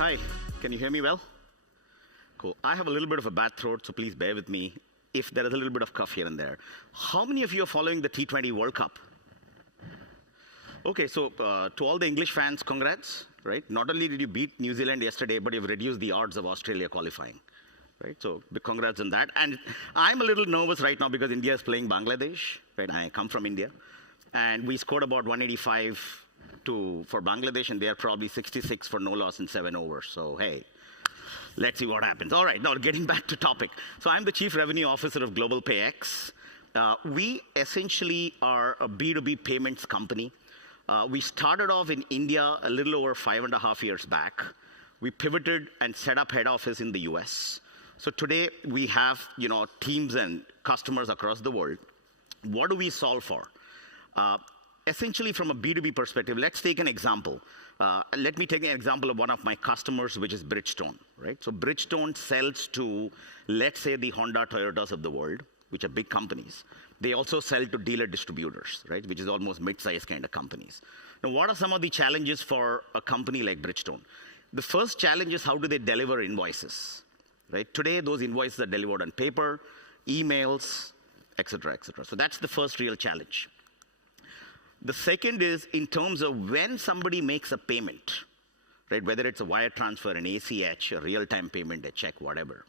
Hi, can you hear me well? Cool. I have a little bit of a bad throat, so please bear with me if there is a little bit of cough here and there. How many of you are following the T20 World Cup? Okay, so to all the English fans, congrats, right? Not only did you beat New Zealand yesterday, but you've reduced the odds of Australia qualifying, right? So big congrats on that. And I'm a little nervous right now because India is playing Bangladesh, right? I come from India, and we scored about 185 for Bangladesh, and they are probably 66 for no loss in 7 overs. So hey, let's see what happens. All right, now getting back to topic. So I'm the Chief Revenue Officer of Global PayEX. We essentially are a B2B payments company. We started off in India a little over 5.5 years back. We pivoted and set up head office in the US. So today we have teams and customers across the world. What do we solve for? Essentially from a B2B perspective, let's take an example. Let me take an example of one of my customers, which is Bridgestone, right? So Bridgestone sells to, let's say, the Honda, Toyotas of the world, which are big companies. They also sell to dealer distributors, right, which is almost mid-sized kind of companies. Now, what are some of the challenges for a company like Bridgestone? The first challenge is how do they deliver invoices, right? Today, those invoices are delivered on paper, emails, et cetera, et cetera. So that's the first real challenge. The second is in terms of when somebody makes a payment, right, whether it's a wire transfer, an ACH, a real-time payment, a check, whatever.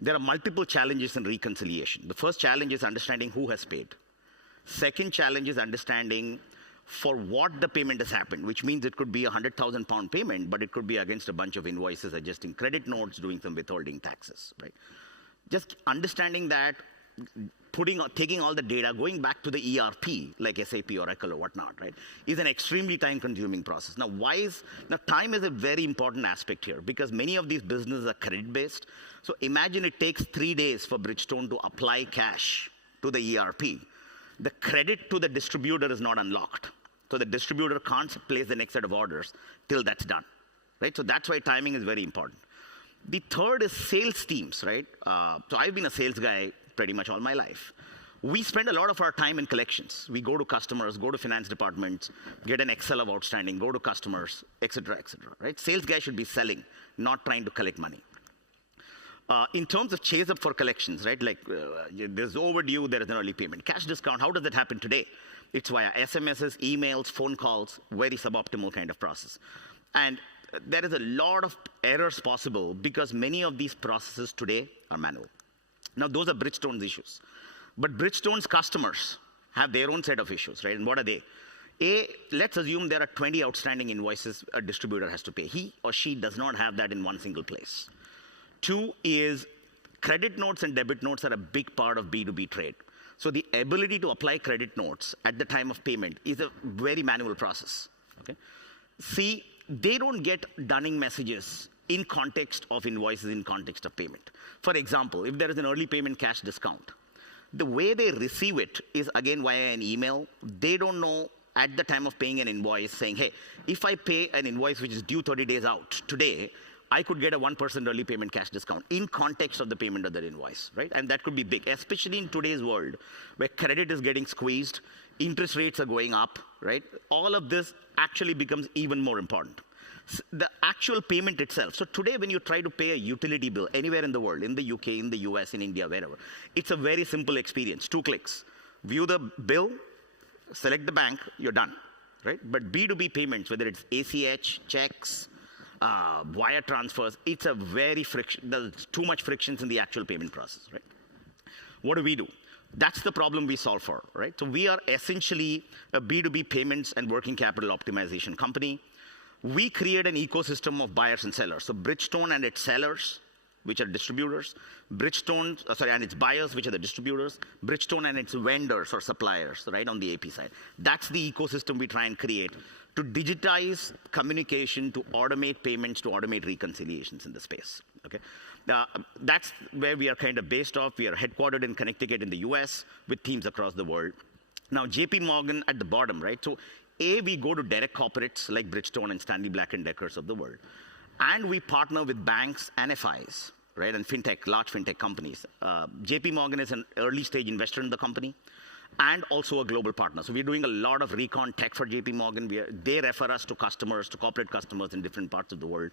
There are multiple challenges in reconciliation. The first challenge is understanding who has paid. Second challenge is understanding for what the payment has happened, which means it could be a £100,000 payment, but it could be against a bunch of invoices, adjusting credit notes, doing some withholding taxes, right? Just understanding that, taking all the data, going back to the ERP, like SAP, Oracle, or whatnot, right, is an extremely time-consuming process. Now, time is a very important aspect here because many of these businesses are credit-based. So imagine it takes 3 days for Bridgestone to apply cash to the ERP. The credit to the distributor is not unlocked. So the distributor can't place the next set of orders till that's done, right? So that's why timing is very important. The third is sales teams, right? So I've been a sales guy pretty much all my life. We spend a lot of our time in collections. We go to customers, go to finance departments, get an Excel of outstanding, go to customers, et cetera, right? Sales guy should be selling, not trying to collect money. In terms of chase up for collections, right? Like there's overdue, there is an early payment. Cash discount, how does that happen today? It's via SMSs, emails, phone calls, very suboptimal kind of process. And there is a lot of errors possible because many of these processes today are manual. Now, those are Bridgestone's issues. But Bridgestone's customers have their own set of issues, right? And what are they? Let's assume there are 20 outstanding invoices a distributor has to pay. He or she does not have that in one single place. 2 is credit notes and debit notes are a big part of B2B trade. So the ability to apply credit notes at the time of payment is a very manual process, okay? C, they don't get dunning messages in context of invoices, in context of payment. For example, if there is an early payment cash discount, the way they receive it is again via an email. They don't know at the time of paying an invoice saying, hey, if I pay an invoice which is due 30 days out today, I could get a 1% early payment cash discount in context of the payment of that invoice, right? And that could be big, especially in today's world where credit is getting squeezed, interest rates are going up, right? All of this actually becomes even more important. The actual payment itself. So today when you try to pay a utility bill anywhere in the world, in the UK, in the US, in India, wherever, it's a very simple experience, 2 clicks. View the bill, select the bank, you're done, right? But B2B payments, whether it's ACH, checks, wire transfers, it's a very there's too much frictions in the actual payment process, right? What do? That's the problem we solve for, right? So we are essentially a B2B payments and working capital optimization company. We create an ecosystem of buyers and sellers. So Bridgestone and its sellers, which are distributors, and its buyers, which are the distributors, Bridgestone and its vendors or suppliers, right, on the AP side. That's the ecosystem we try and create to digitize communication, to automate payments, to automate reconciliations in the space, okay? That's where we are kind of based off. We are headquartered in Connecticut in the US with teams across the world. Now, JP Morgan at the bottom, right? So we go to direct corporates like Bridgestone and Stanley Black and Deckers of the world. And we partner with banks and FIs, right, and FinTech, large FinTech companies. JP Morgan is an early stage investor in the company. and also a global partner. So we're doing a lot of recon tech for JP Morgan. They refer us to customers, to corporate customers in different parts of the world.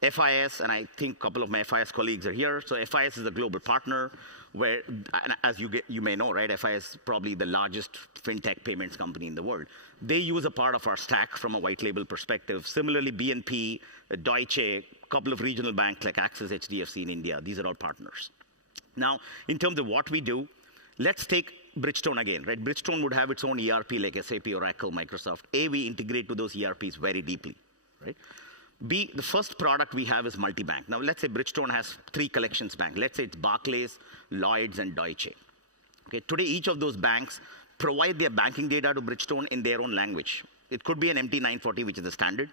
FIS, and I think a couple of my FIS colleagues are here. So FIS is a global partner where, and as you may know, right, FIS is probably the largest FinTech payments company in the world. They use a part of our stack from a white label perspective. Similarly, BNP, Deutsche, a couple of regional banks like Accounts HDFC in India, these are all partners. Now, in terms of what we do, let's take Bridgestone again, right? Bridgestone would have its own ERP like SAP, Oracle, Microsoft. A, we integrate to those ERPs very deeply, right? B, the first product we have is multi-bank. Now, let's say Bridgestone has 3 collections banks. Let's say it's Barclays, Lloyds, and Deutsche. Okay, today, each of those banks provide their banking data to Bridgestone in their own language. It could be an MT940, which is the standard.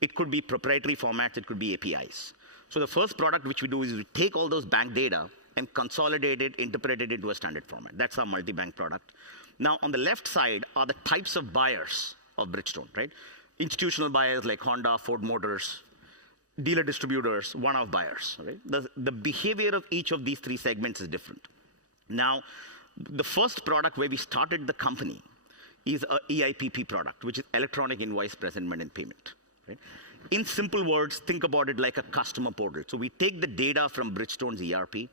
It could be proprietary formats. It could be APIs. So the first product which we do is we take all those bank data and consolidate it, interpret it into a standard format. That's our multi-bank product. Now, on the left side are the types of buyers of Bridgestone, right? Institutional buyers like Honda, Ford Motors, dealer distributors, one-off buyers, right? The behavior of each of these 3 segments is different. Now, the first product where we started the company is a EIPP product, which is electronic invoice presentment and payment, right? In simple words, think about it like a customer portal. So we take the data from Bridgestone's ERP,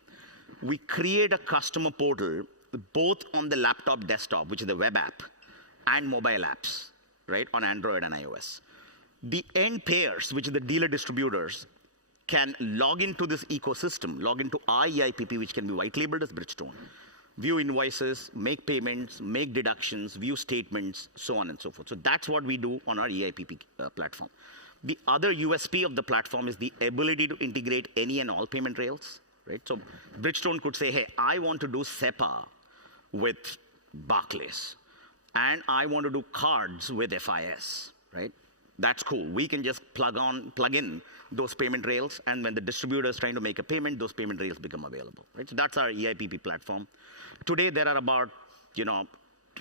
we create a customer portal both on the laptop desktop, which is the web app, and mobile apps, right, on Android and iOS. The end payers, which are the dealer distributors, can log into this ecosystem, log into our EIPP, which can be white labeled as Bridgestone, view invoices, make payments, make deductions, view statements, so on and so forth. So that's what we do on our EIPP platform. The other USP of the platform is the ability to integrate any and all payment rails, right? So Bridgestone could say, hey, I want to do SEPA with Barclays, and I want to do cards with FIS, right? That's cool. We can just plug in those payment rails, and when the distributor is trying to make a payment, those payment rails become available, right? So that's our EIPP platform. Today, there are about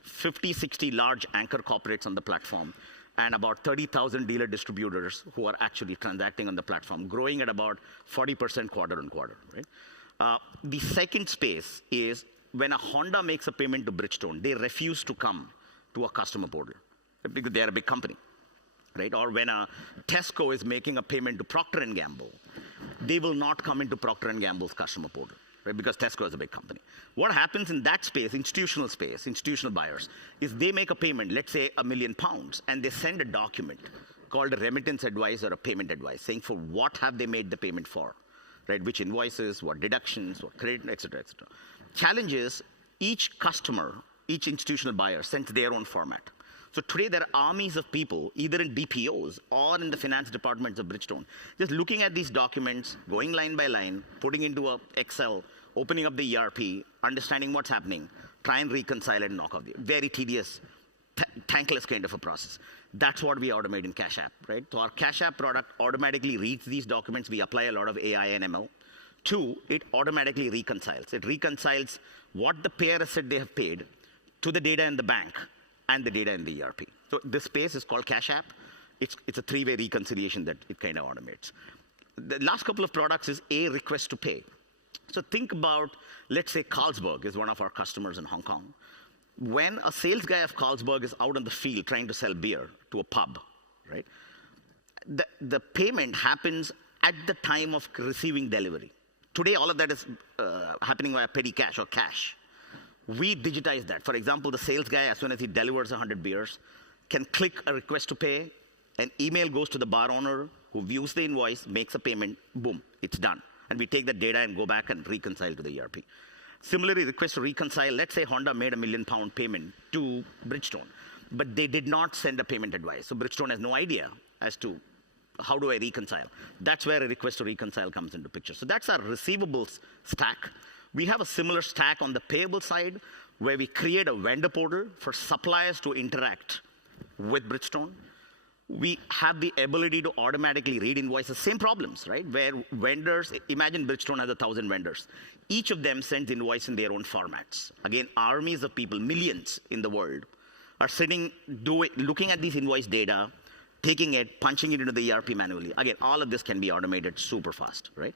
50, 60 large anchor corporates on the platform, and about 30,000 dealer distributors who are actually transacting on the platform, growing at about 40% quarter on quarter, right? The second space is when a Honda makes a payment to Bridgestone, they refuse to come to a customer portal because they are a big company, right? Or when a Tesco is making a payment to Procter & Gamble, they will not come into Procter & Gamble's customer portal, right? Because Tesco is a big company. What happens in that space, institutional buyers, is they make a payment, let's say £1 million, and they send a document called a remittance advice or a payment advice, saying for what have they made the payment for, right? Which invoices, what deductions, what credit, et cetera, et cetera. Challenge is each customer, each institutional buyer sends their own format. So today there are armies of people, either in BPOs or in the finance departments of Bridgestone, just looking at these documents, going line by line, putting into a Excel, opening up the ERP, understanding what's happening, try and reconcile it and knock off the very tedious, thankless kind of a process. That's what we automate in Cash App, right? So our Cash App product automatically reads these documents. We apply a lot of AI and ML. 2, it automatically reconciles. It reconciles what the payer has said they have paid to the data in the bank and the data in the ERP. So this space is called Cash App. It's a 3-way reconciliation that it kind of automates. The last couple of products is a request to pay. So think about, let's say Carlsberg is one of our customers in Hong Kong. When a sales guy of Carlsberg is out on the field trying to sell beer to a pub, right? The payment happens at the time of receiving delivery. Today, all of that is happening via petty cash or cash. We digitize that. For example, the sales guy, as soon as he delivers 100 beers, can click a request to pay, an email goes to the bar owner who views the invoice, makes a payment, boom, it's done. And we take that data and go back and reconcile to the ERP. Similarly, request to reconcile, let's say Honda made a £1 million payment to Bridgestone, but they did not send a payment advice. So Bridgestone has no idea as to how do I reconcile. That's where a request to reconcile comes into picture. So that's our receivables stack. We have a similar stack on the payable side where we create a vendor portal for suppliers to interact with Bridgestone. We have the ability to automatically read invoices, same problems, right? Where vendors, imagine Bridgestone has 1,000 vendors. Each of them sends invoice in their own formats. Again, armies of people, millions in the world, are sitting, looking at these invoice data, taking it, punching it into the ERP manually. Again, all of this can be automated super fast, right?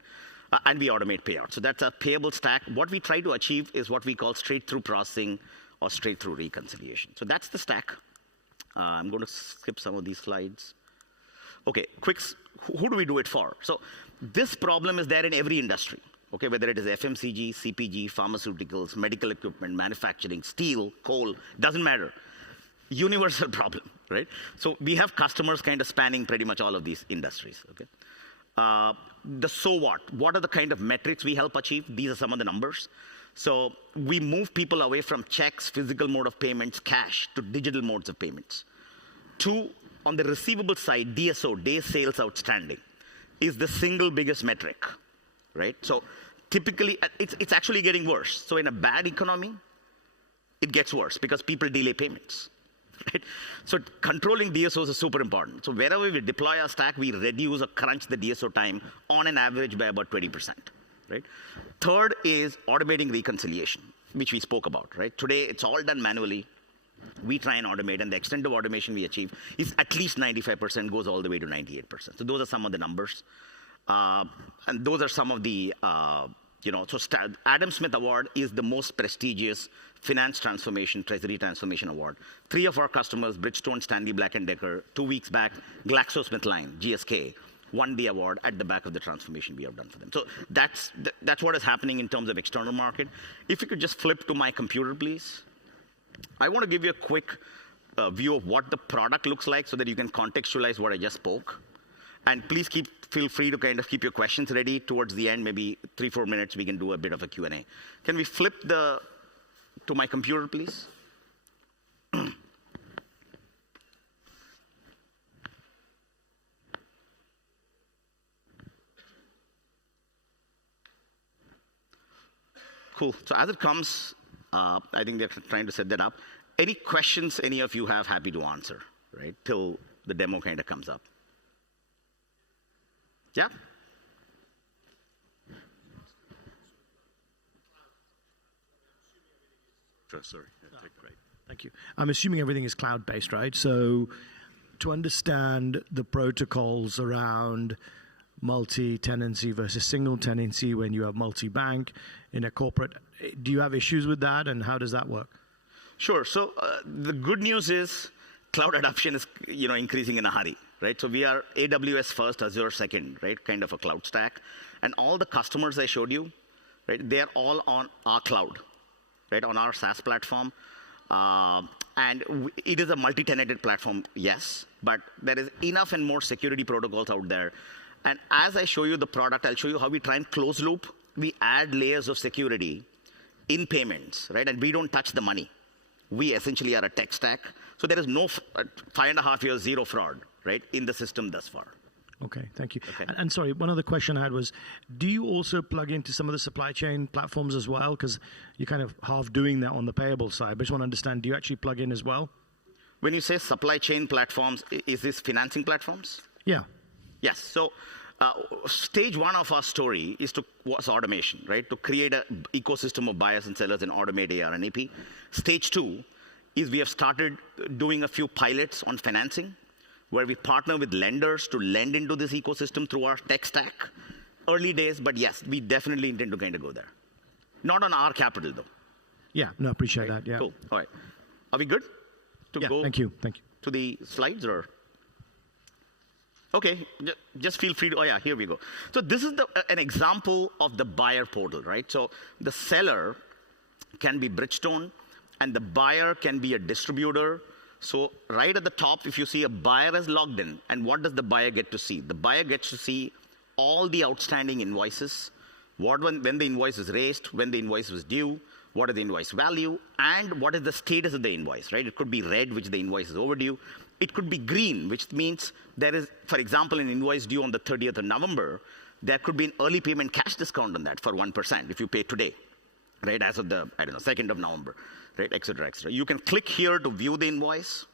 And we automate payouts. So that's a payable stack. What we try to achieve is what we call straight-through processing or straight through reconciliation. So that's the stack. I'm going to skip some of these slides. Okay, who do we do it for? So this problem is there in every industry, okay, whether it is FMCG, CPG, pharmaceuticals, medical equipment, manufacturing, steel, coal, doesn't matter. Universal problem, right? So we have customers kind of spanning pretty much all of these industries, okay? The so what are the kind of metrics we help achieve? These are some of the numbers. So we move people away from checks, physical mode of payments, cash, to digital modes of payments. 2, on the receivable side, DSO, days sales outstanding, is the single biggest metric, right? So typically, it's actually getting worse. So in a bad economy, it gets worse because people delay payments, right? So controlling DSOs is super important. So wherever we deploy our stack, we reduce or crunch the DSO time on an average by about 20%, right? Third is automating reconciliation, which we spoke about, right? Today, it's all done manually. We try and automate, and the extent of automation we achieve is at least 95%, goes all the way to 98%. So those are some of the numbers. And those are some of the, so Adam Smith Award is the most prestigious finance transformation, treasury transformation award. 3 of our customers, Bridgestone, Stanley Black and Decker, 2 weeks back, GlaxoSmithKline, GSK, won the award at the back of the transformation we have done for them. So that's what is happening in terms of external market. If you could just flip to my computer, please. I want to give you a quick view of what the product looks like so that you can contextualize what I just spoke. And please feel free to kind of keep your questions ready. Towards the end, maybe 3-4 minutes, we can do a bit of a Q&A. Can we flip to my computer, please? Cool. So as it comes, I think they're trying to set that up. Any questions any of you have, happy to answer, right? Till the demo kind of comes up. Yeah? Sorry. Yeah, great. Thank you. I'm assuming everything is cloud-based, right? So to understand the protocols around multi-tenancy versus single tenancy when you have multi-bank in a corporate, do you have issues with that, and how does that work? Sure. So the good news is cloud adoption is increasing in a hurry, right? So we are AWS first, Azure second, right? Kind of a cloud stack. And all the customers I showed you, right? They're all on our cloud, right? On our SaaS platform. And it is a multi-tenanted platform, yes, but there is enough and more security protocols out there. And as I show you the product, I'll show you how we try and close loop. We add layers of security in payments, right? And we don't touch the money. We essentially are a tech stack. So there is no 5.5 years, zero fraud, right, in the system thus far. Okay, thank you. Okay. And sorry, one other question I had was, do you also plug into some of the supply chain platforms as well? Because you're kind of half doing that on the payable side. But I just want to understand, do you actually plug in as well? When you say supply chain platforms, is this financing platforms? Yeah. Yes. So stage 1 of our story was automation, right? To create an ecosystem of buyers and sellers and automate AR and AP. Stage 2 is we have started doing a few pilots on financing, where we partner with lenders to lend into this ecosystem through our tech stack. Early days, but yes, we definitely intend to kind of go there. Not on our capital, though. Yeah, no, appreciate that, yeah. Cool, all right. Are we good to go? Thank you. To the slides, or? Okay, just feel free to, here we go. So this is an example of the buyer portal, right? So the seller can be Bridgestone, and the buyer can be a distributor. So right at the top, if you see a buyer is logged in, and what does the buyer get to see? The buyer gets to see all the outstanding invoices, when the invoice is raised, when the invoice was due, what is the invoice value, and what is the status of the invoice, right? It could be red, which the invoice is overdue. It could be green, which means there is, for example, an invoice due on the 30th of November, there could be an early payment cash discount on that for 1% if you pay today, right? As of the, 2nd of November, right? Et cetera, et cetera. You can click here to view the invoice,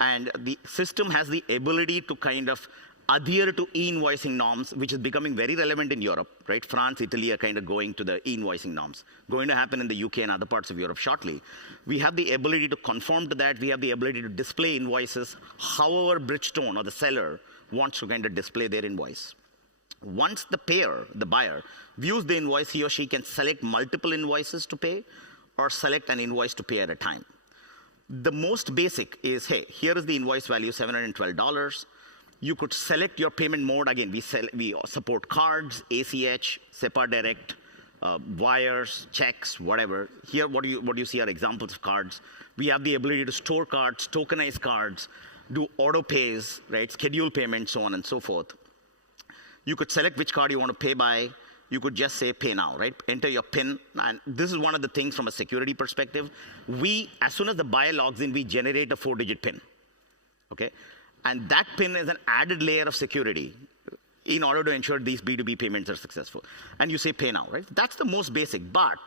and the system has the ability to kind of adhere to e-invoicing norms, which is becoming very relevant in Europe, right? France, Italy are kind of going to the e-invoicing norms. Going to happen in the UK and other parts of Europe shortly. We have the ability to conform to that. We have the ability to display invoices however Bridgestone or the seller wants to kind of display their invoice. Once the payer, the buyer, views the invoice, he or she can select multiple invoices to pay, or select an invoice to pay at a time. The most basic is, hey, here is the invoice value, $712. You could select your payment mode. Again, we support cards, ACH, SEPA Direct, wires, checks, whatever. Here, what you see are examples of cards. We have the ability to store cards, tokenize cards, do auto pays, right, schedule payments, so on and so forth. You could select which card you want to pay by. You could just say pay now, right? Enter your PIN. And this is one of the things from a security perspective. As soon as the buyer logs in, we generate a 4-digit PIN, okay? And that PIN is an added layer of security in order to ensure these B2B payments are successful. And you say pay now, right? That's the most basic, but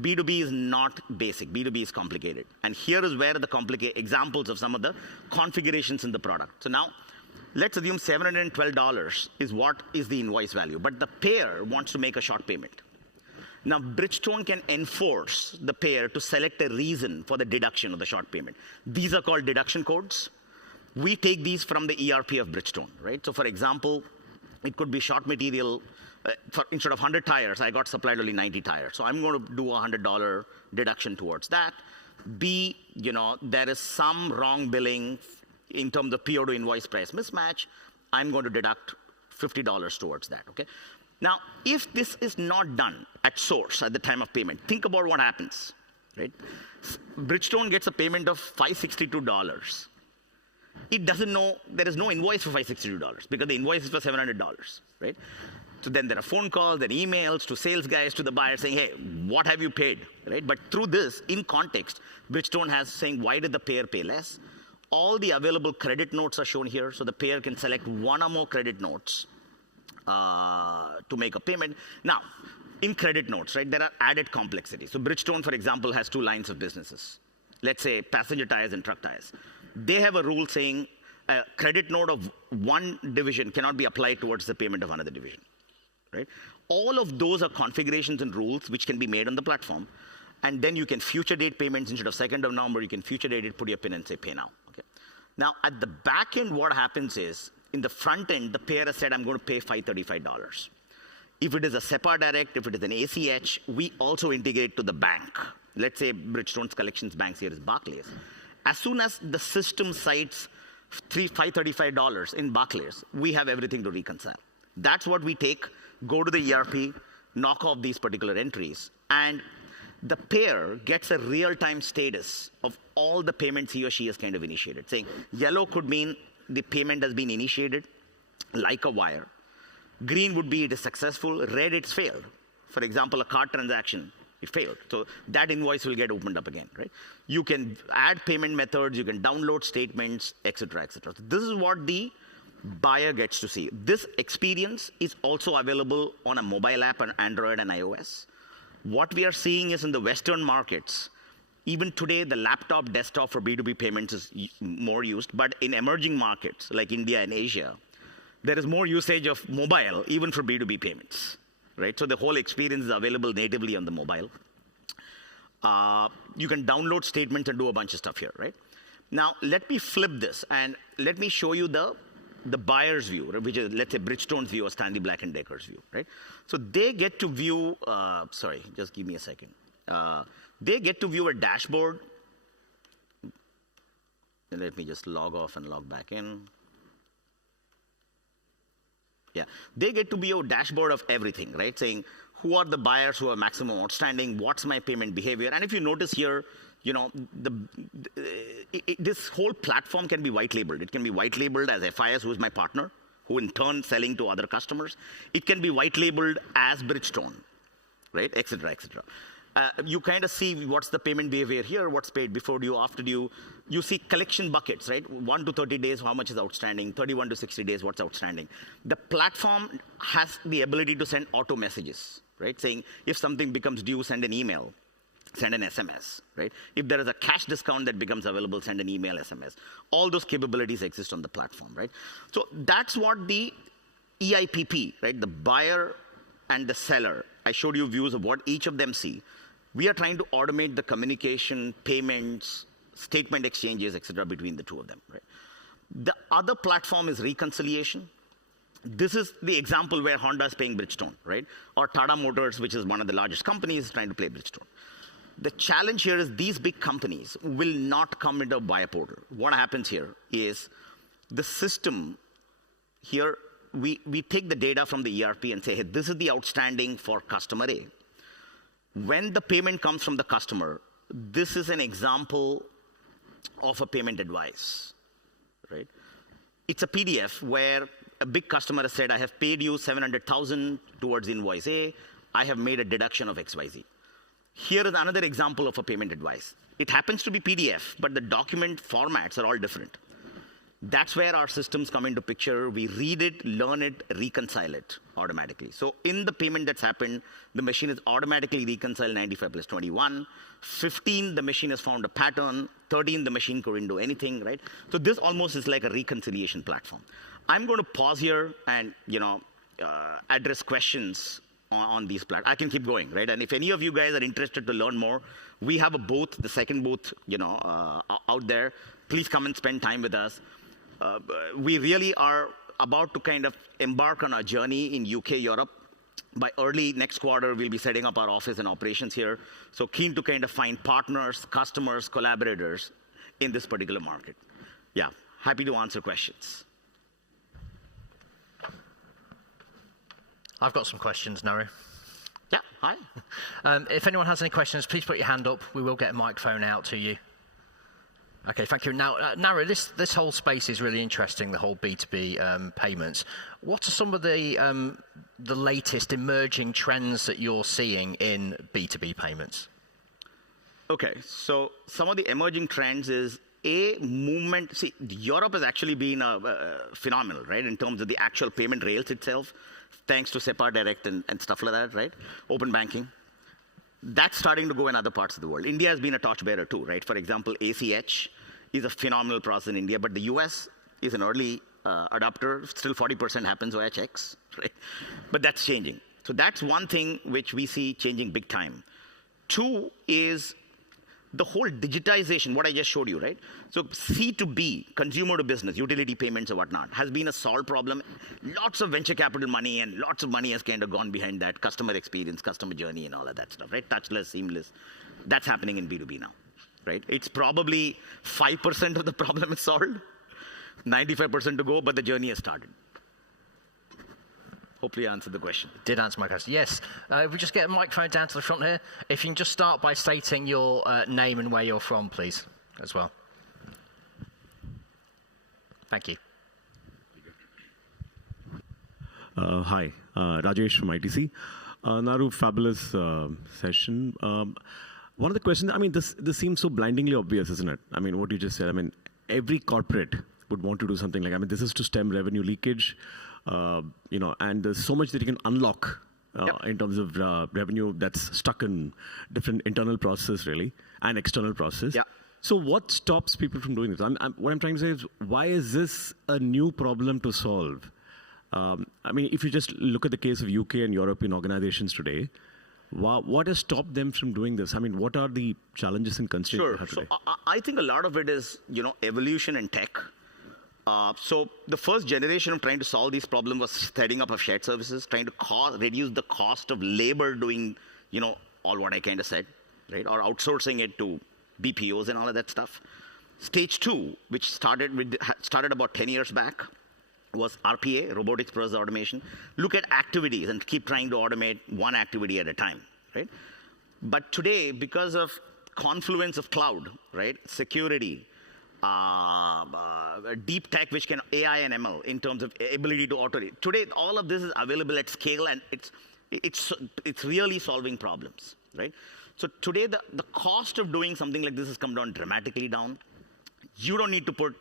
B2B is not basic. B2B is complicated. And here is where the examples of some of the configurations in the product. So now, let's assume $712 is what is the invoice value, but the payer wants to make a short payment. Now, Bridgestone can enforce the payer to select a reason for the deduction of the short payment. These are called deduction codes. We take these from the ERP of Bridgestone, right? So for example, it could be short material. Instead of 100 tires, I got supplied only 90 tires. So I'm going to do a $100 deduction towards that. B, there is some wrong billing in terms of PO to invoice price mismatch. I'm going to deduct $50 towards that, okay? Now, if this is not done at source at the time of payment, think about what happens, right? Bridgestone gets a payment of $562. It doesn't know, there is no invoice for $562 because the invoice is for $700, right? So then there are phone calls, there are emails to sales guys, to the buyer saying, hey, what have you paid, right? But through this, in context, Bridgestone has saying, why did the payer pay less? All the available credit notes are shown here, so the payer can select one or more credit notes to make a payment. Now, in credit notes, right, there are added complexity. So Bridgestone, for example, has 2 lines of businesses. Let's say passenger tires and truck tires. They have a rule saying a credit note of one division cannot be applied towards the payment of another division, right? All of those are configurations and rules which can be made on the platform. And then you can future date payments instead of 2nd of November, you can future date it, put your PIN and say pay now, okay? Now, at the back end, what happens is, in the front end, the payer has said, I'm going to pay $535. If it is a SEPA Direct, if it is an ACH, we also integrate to the bank. Let's say Bridgestone's collections banks here is Barclays. As soon as the system cites $535 in Barclays, we have everything to reconcile. That's what we take, go to the ERP, knock off these particular entries, and the payer gets a real-time status of all the payments he or she has kind of initiated. Saying yellow could mean the payment has been initiated, like a wire. Green would be it is successful, red it's failed. For example, a card transaction, it failed. So that invoice will get opened up again, right? You can add payment methods, you can download statements, et cetera, et cetera. So this is what the buyer gets to see. This experience is also available on a mobile app on Android and iOS. What we are seeing is in the Western markets, even today, the laptop desktop for B2B payments is more used, but in emerging markets like India and Asia, there is more usage of mobile, even for B2B payments, right? So the whole experience is available natively on the mobile. You can download statements and do a bunch of stuff here, right? Now, let me flip this and let me show you the buyer's view, which is, let's say, Bridgestone's view or Stanley Black and Decker's view, right? So they get to view, sorry, just give me a second. They get to view a dashboard. And let me just log off and log back in. Yeah, they get to view a dashboard of everything, right? Saying, who are the buyers who are maximum outstanding? What's my payment behavior? And if you notice here, this whole platform can be white labeled. It can be white labeled as FIS, who is my partner, who in turn selling to other customers. It can be white labeled as Bridgestone, right, et cetera, et cetera. You kind of see what's the payment behavior here, what's paid before due, after due. You see collection buckets, right? 1 to 30 days, how much is outstanding? 31 to 60 days, what's outstanding? The platform has the ability to send auto messages, right? Saying if something becomes due, send an email, send an SMS, right? If there is a cash discount that becomes available, send an email, SMS. All those capabilities exist on the platform, right? So that's what the EIPP, right? The buyer and the seller, I showed you views of what each of them see. We are trying to automate the communication, payments, statement exchanges, et cetera, between the two of them, right? The other platform is reconciliation. This is the example where Honda is paying Bridgestone, right? Or Tata Motors, which is one of the largest companies, trying to pay Bridgestone. The challenge here is these big companies will not come into a buyer portal. What happens here is the system here, we take the data from the ERP and say, hey, this is the outstanding for customer A. When the payment comes from the customer, this is an example of a payment advice, right? It's a PDF where a big customer has said, I have paid you $700,000 towards invoice A. I have made a deduction of XYZ. Here is another example of a payment advice. It happens to be PDF, but the document formats are all different. That's where our systems come into picture. We read it, learn it, reconcile it automatically. So in the payment that's happened, the machine is automatically reconciled 95 plus 21. 15, the machine has found a pattern. 13, the machine couldn't do anything, right? So this almost is like a reconciliation platform. I'm going to pause here and, address questions on these platforms. I can keep going, right? And if any of you guys are interested to learn more, we have a booth, the second booth, out there. Please come and spend time with us. We really are about to kind of embark on our journey in UK, Europe. By early next quarter, we'll be setting up our office and operations here. So keen to kind of find partners, customers, collaborators in this particular market. Yeah, happy to answer questions. I've got some questions, Narayan. Yeah, hi. If anyone has any questions, please put your hand up. We will get a microphone out to you. Okay, thank you. Now, Nara, this whole space is really interesting, the whole B2B payments. What are some of the latest emerging trends that you're seeing in B2B payments? Okay, so some of the emerging trends is movement. See, Europe has actually been phenomenal, right, in terms of the actual payment rails itself, thanks to SEPA Direct and stuff like that, right? Open banking. That's starting to go in other parts of the world. India has been a torchbearer too, right? For example, ACH is a phenomenal process in India, but the US is an early adopter. Still 40% happens via checks, right? But that's changing. So that's one thing which we see changing big time. Two is the whole digitization, what I just showed you, right? So C2B, consumer to business, utility payments or whatnot, has been a solved problem. Lots of venture capital money and lots of money has kind of gone behind that, customer experience, customer journey and all of that stuff, right? Touchless, seamless. That's happening in B2B now, right? It's probably 5% of the problem is solved, 95% to go, but the journey has started. Hopefully I answered the question. Did answer my question, yes. If we just get a microphone down to the front here. If you can just start by stating your name and where you're from, please, as well. Thank you. Hi, Rajesh from ITC. Naru, fabulous session. One of the questions, I mean, this seems so blindingly obvious, isn't it? I mean, what you just said, I mean, every corporate would want to do something like, I mean, this is to stem revenue leakage. And there's so much that you can unlock in terms of revenue that's stuck in different internal processes, really, and external process. Yeah. So what stops people from doing this? What I'm trying to say is, why is this a new problem to solve? I mean, if you just look at the case of UK and European organizations today, what has stopped them from doing this? I mean, what are the challenges and constraints they have today? So I think a lot of it is, evolution in tech. So the first generation of trying to solve these problems was setting up of shared services, trying to reduce the cost of labor doing, all what I kind of said, right? Or outsourcing it to BPOs and all of that stuff. Stage two, which started about 10 years back, was RPA, robotics process automation. Look at activities and keep trying to automate one activity at a time, right? But today, because of confluence of cloud, right? Security, deep tech, which can AI and ML in terms of ability to automate. Today, all of this is available at scale, and it's really solving problems, right? So today, the cost of doing something like this has come down dramatically down. You don't need to put,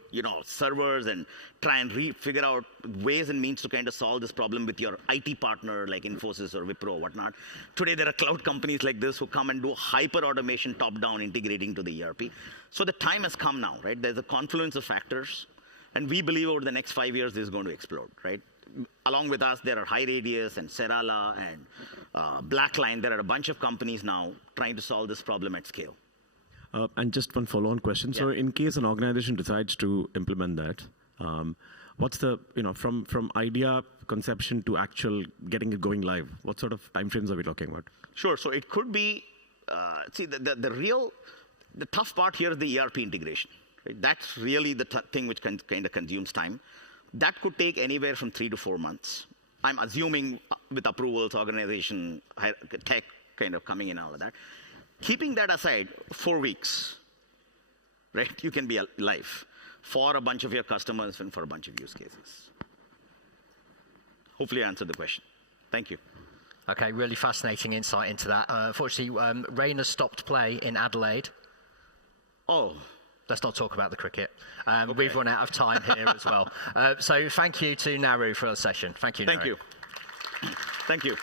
servers and try and figure out ways and means to kind of solve this problem with your IT partner like Infosys or Wipro or whatnot. Today, there are cloud companies like this who come and do hyper automation top-down integrating to the ERP. So the time has come now, right? There's a confluence of factors, and we believe over the next 5 years, this is going to explode, right? Along with us, there are HighRadius and Serala and Blackline. There are a bunch of companies now trying to solve this problem at scale. And just one follow-on question. Yeah. So in case an organization decides to implement that, what's the, from idea, conception to actual getting it going live, what sort of timeframes are we talking about? Sure. So it could be see, the tough part here is the ERP integration. Right? That's really the thing which kind of consumes time. That could take anywhere from 3 to 4 months. I'm assuming with approvals, organization, tech kind of coming in, all of that. Keeping that aside, 4 weeks, right? You can be live for a bunch of your customers and for a bunch of use cases. Hopefully I answered the question. Thank you. Okay, really fascinating insight into that. Unfortunately, rain has stopped play in Adelaide. Oh. Let's not talk about the cricket. Okay. We've run out of time here as well. So thank you to Naru for the session. Thank you, Naru. Thank you. Thank you.